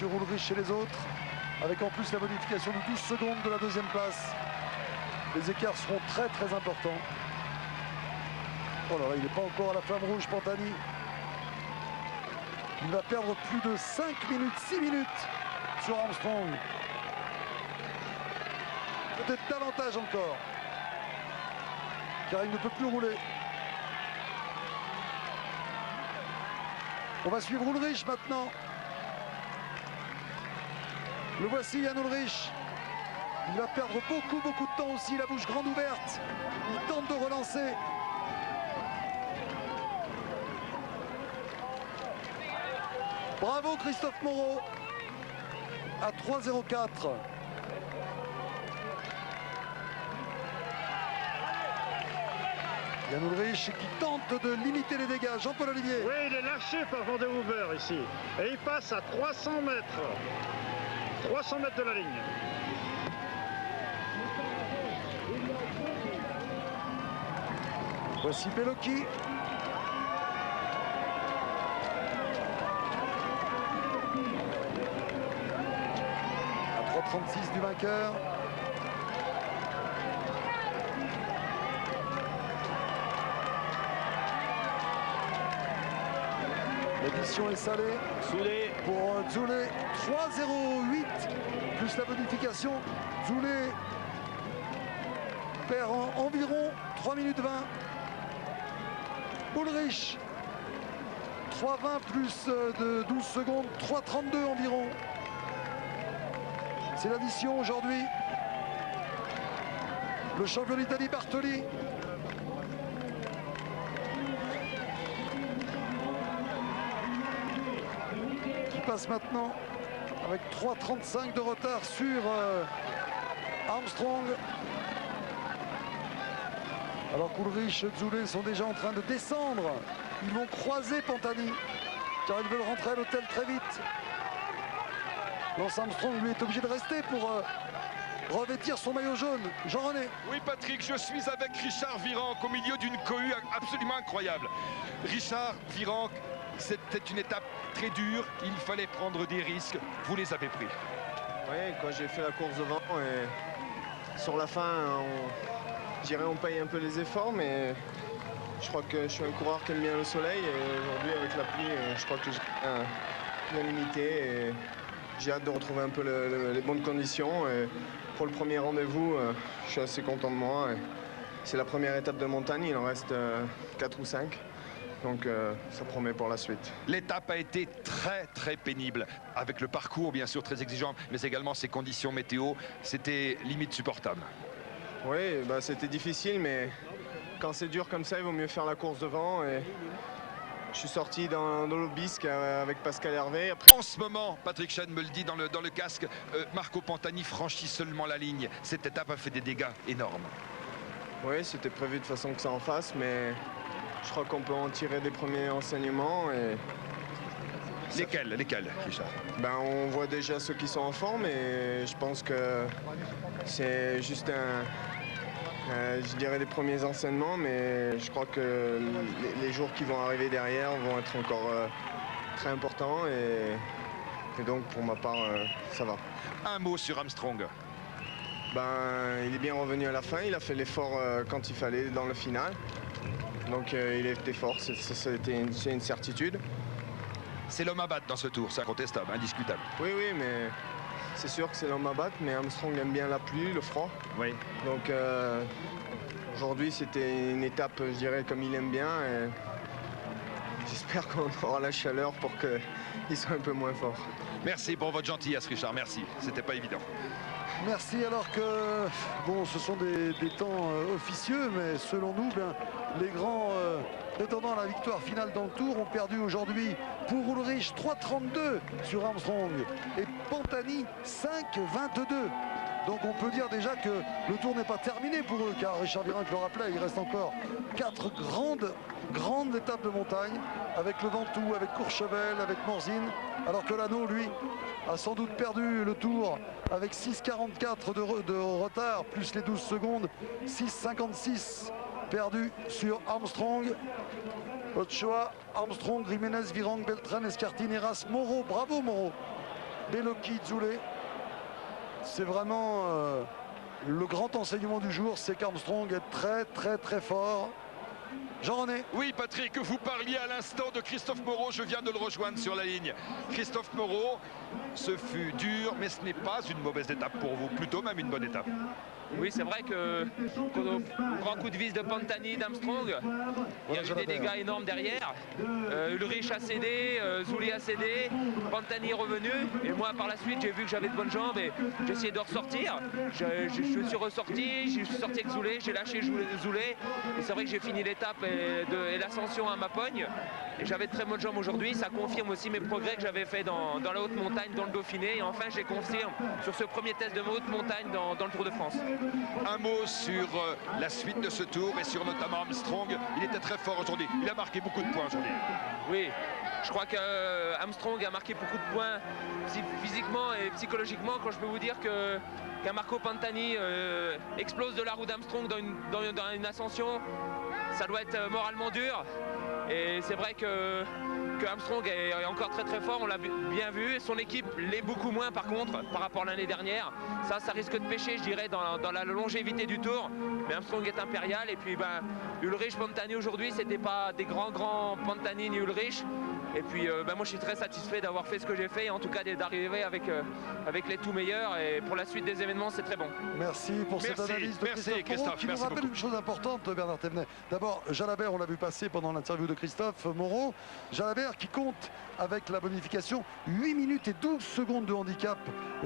Ulrich chez les autres, avec en plus la modification de 12 secondes de la deuxième place. Les écarts seront très très importants. Oh là là, il n'est pas encore à la flamme rouge, Pantani. Il va perdre plus de 5 minutes, 6 minutes sur Armstrong. Peut-être davantage encore, car il ne peut plus rouler. On va suivre Ulrich maintenant. Le voici, Jan Ulrich. Il va perdre beaucoup de temps aussi, la bouche grande ouverte. Il tente de relancer. Bravo Christophe Moreau à 3,04. Jan Ulrich qui tente de limiter les dégâts. Jean-Paul Olivier. Oui, il est lâché par Van der Hoover ici. Et il passe à 300 mètres. 300 mètres de la ligne. Voici Bellocchi. À 3,36 du vainqueur. L'addition est salée. Zoulet. Pour Zoulet, 3,08 plus la modification. Zoulet perd environ 3 minutes 20. Ulrich, 3,20 plus de 12 secondes, 3,32 environ. C'est l'addition aujourd'hui. Le champion d'Italie, Bartoli. Qui passe maintenant avec 3,35 de retard sur Armstrong. Alors qu'Ulrich et Zoulet sont déjà en train de descendre. Ils vont croiser Pantani, car ils veulent rentrer à l'hôtel très vite. Lance Armstrong, lui, est obligé de rester pour revêtir son maillot jaune. Jean-René. Oui, Patrick, je suis avec Richard Virenque au milieu d'une cohue absolument incroyable. Richard Virenque, c'était une étape très dure. Il fallait prendre des risques. Vous les avez pris. Oui, quand j'ai fait la course devant, et sur la fin, on paye un peu les efforts, mais je crois que je suis un coureur qui aime bien le soleil. Et aujourd'hui, avec la pluie, je crois que j'ai bien limité. Et j'ai hâte de retrouver un peu les bonnes conditions. Et pour le premier rendez-vous, je suis assez content de moi. C'est la première étape de montagne, il en reste 4 ou 5. Donc ça promet pour la suite. L'étape a été très pénible, avec le parcours bien sûr très exigeant, mais également ces conditions météo, c'était limite supportable. Oui, bah, c'était difficile, mais quand c'est dur comme ça, il vaut mieux faire la course devant. Et je suis sorti dans l'Aubisque avec Pascal Hervé. Après... En ce moment, Patrick Chen me le dit dans le casque, Marco Pantani franchit seulement la ligne. Cette étape a fait des dégâts énormes. Oui, c'était prévu de façon que ça en fasse, mais je crois qu'on peut en tirer des premiers enseignements. Et lesquels, Richard? Ben, on voit déjà ceux qui sont en forme et je pense que c'est juste je dirais des premiers enseignements, mais je crois que les jours qui vont arriver derrière vont être encore très importants et donc pour ma part, ça va. Un mot sur Armstrong. Ben, il est bien revenu à la fin, il a fait l'effort quand il fallait dans le final. Donc il était fort, c'est une certitude. C'est l'homme à battre dans ce tour, c'est incontestable, indiscutable. Oui, mais c'est sûr que c'est l'homme à battre, mais Armstrong aime bien la pluie, le froid. Oui. Donc aujourd'hui c'était une étape, je dirais, comme il aime bien. J'espère qu'on aura la chaleur pour qu'il soit un peu moins fort. Merci pour votre gentillesse, Richard, merci. C'était pas évident. Merci, alors que bon, ce sont des temps officieux, mais selon nous, bien, les grands prétendants à la victoire finale dans le tour ont perdu aujourd'hui pour Ulrich 3,32 sur Armstrong et Pantani 5,22. Donc on peut dire déjà que le tour n'est pas terminé pour eux, car Richard Virenque le rappelait, il reste encore 4 grandes étapes de montagne, avec le Ventoux, avec Courchevel, avec Morzine, alors que Lano, lui, a sans doute perdu le tour avec 6,44 de retard, plus les 12 secondes, 6,56 perdu sur Armstrong. Ochoa, Armstrong, Jiménez, Virenque, Beltrán, Escartin, Heras, Moreau. Bravo Moreau. Beloki Zule. C'est vraiment le grand enseignement du jour, c'est qu'Armstrong est très très très fort. Jean-René. Oui, Patrick, vous parliez à l'instant de Christophe Moreau, je viens de le rejoindre sur la ligne. Christophe Moreau, ce fut dur, mais ce n'est pas une mauvaise étape pour vous, plutôt même une bonne étape. Oui, c'est vrai que au grand coup de vis de Pantani, d'Armstrong, il y a eu des dégâts énormes derrière. Ulrich a cédé, Zule a cédé, Pantani est revenu. Et moi, par la suite, j'ai vu que j'avais de bonnes jambes et j'ai essayé de ressortir. Je suis ressorti, je suis sorti avec Zule, j'ai lâché Zule. Et c'est vrai que j'ai fini l'étape et l'ascension à ma pogne. Et j'avais de très bonnes jambes aujourd'hui. Ça confirme aussi mes progrès que j'avais fait dans la haute montagne, dans le Dauphiné. Et enfin, j'ai confirme sur ce premier test de haute montagne dans le Tour de France. Un mot sur la suite de ce tour et sur notamment Armstrong. Il était très fort aujourd'hui. Il a marqué beaucoup de points aujourd'hui. Oui, je crois qu'Armstrong a marqué beaucoup de points physiquement et psychologiquement. Quand je peux vous dire qu'un Marco Pantani explose de la roue d'Armstrong dans une ascension, ça doit être moralement dur. Et c'est vrai que Armstrong est encore très très fort, on l'a bien vu. Son équipe l'est beaucoup moins par contre par rapport à l'année dernière. Ça risque de pêcher, je dirais, dans la longévité du tour. Mais Armstrong est impérial. Et puis Ulrich, Pantani aujourd'hui, c'était pas des grands Pantani ni Ulrich. Et puis moi je suis très satisfait d'avoir fait ce que j'ai fait et en tout cas d'arriver avec les tout meilleurs. Et pour la suite des événements, c'est très bon. Merci pour cette analyse de Christophe Moreau, qui nous rappelle une chose importante, Bernard Thévenet. D'abord, Jalabert, on l'a vu passer pendant l'interview de Christophe Moreau. Jalabert qui compte avec la bonification 8 minutes et 12 secondes de handicap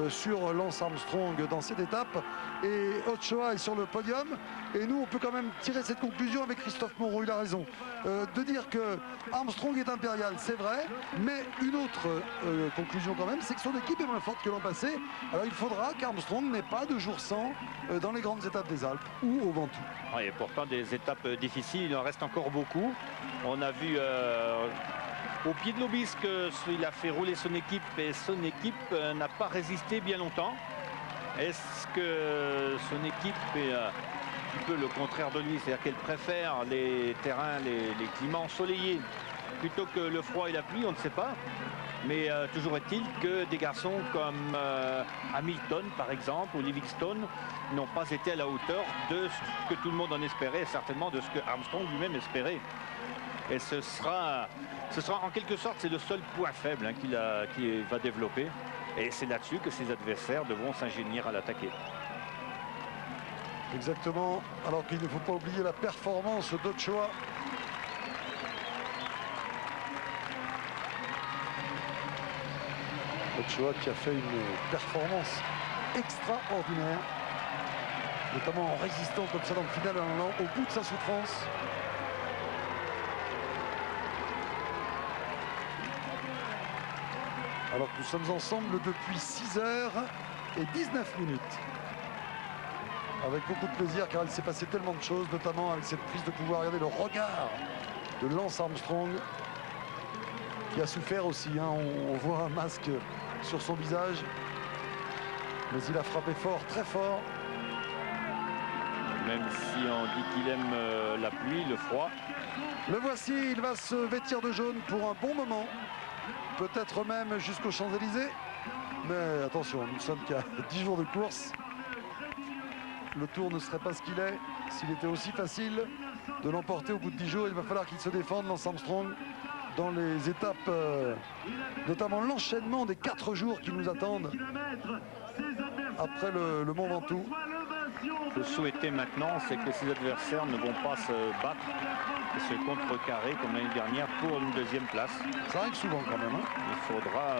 sur Lance Armstrong dans cette étape. Et Ochoa est sur le podium. Et nous, on peut quand même tirer cette conclusion avec Christophe Moreau, il a raison. De dire que Armstrong est impérial, c'est vrai. Mais une autre conclusion quand même, c'est que son équipe est moins forte que l'an passé. Alors il faudra qu'Armstrong n'ait pas de jour sans dans les grandes étapes des Alpes ou au Ventoux. Oui, et pourtant des étapes difficiles, il en reste encore beaucoup. On a vu au pied de l'Aubisque, il a fait rouler son équipe et son équipe n'a pas résisté bien longtemps. Est-ce que son équipe est un petit peu le contraire de lui, c'est-à-dire qu'elle préfère les terrains, les climats ensoleillés plutôt que le froid et la pluie, on ne sait pas. Mais toujours est-il que des garçons comme Hamilton par exemple ou Livingstone n'ont pas été à la hauteur de ce que tout le monde en espérait et certainement de ce que Armstrong lui-même espérait. Et ce sera en quelque sorte, c'est le seul point faible qu'il va développer. Et c'est là-dessus que ses adversaires devront s'ingénier à l'attaquer. Exactement, alors qu'il ne faut pas oublier la performance d'Ochoa. Ochoa qui a fait une performance extraordinaire, notamment en résistant comme ça dans le final, en allant au bout de sa souffrance. Alors que nous sommes ensemble depuis 6h19 minutes. Avec beaucoup de plaisir car il s'est passé tellement de choses, notamment avec cette prise de pouvoir. Regardez le regard de Lance Armstrong qui a souffert aussi. On voit un masque sur son visage. Mais il a frappé fort, très fort. Même si on dit qu'il aime la pluie, le froid. Le voici, il va se vêtir de jaune pour un bon moment. Peut-être même jusqu'aux Champs-Élysées. Mais attention, nous ne sommes qu'à 10 jours de course. Le tour ne serait pas ce qu'il est s'il était aussi facile de l'emporter au bout de 10 jours. Il va falloir qu'il se défende, Lance Armstrong, dans les étapes, notamment l'enchaînement des 4 jours qui nous attendent après le Mont Ventoux. Le souhaiter maintenant, c'est que ses adversaires ne vont pas se battre et se contrecarrer comme l'année dernière pour une deuxième place. Ça arrive souvent quand même. Il faudra...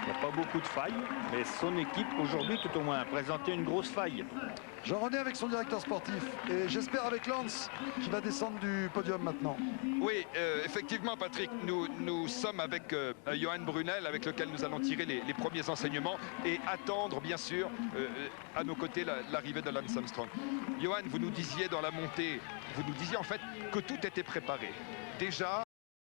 il n'y a pas beaucoup de failles, mais son équipe aujourd'hui tout au moins a présenté une grosse faille. Jean-René avec son directeur sportif et j'espère avec Lance qui va descendre du podium maintenant. Oui, effectivement Patrick, nous sommes avec Johan Brunel avec lequel nous allons tirer les premiers enseignements et attendre bien sûr à nos côtés l'arrivée de Lance Armstrong. Johan, vous nous disiez dans la montée, vous nous disiez en fait que tout était préparé. Déjà,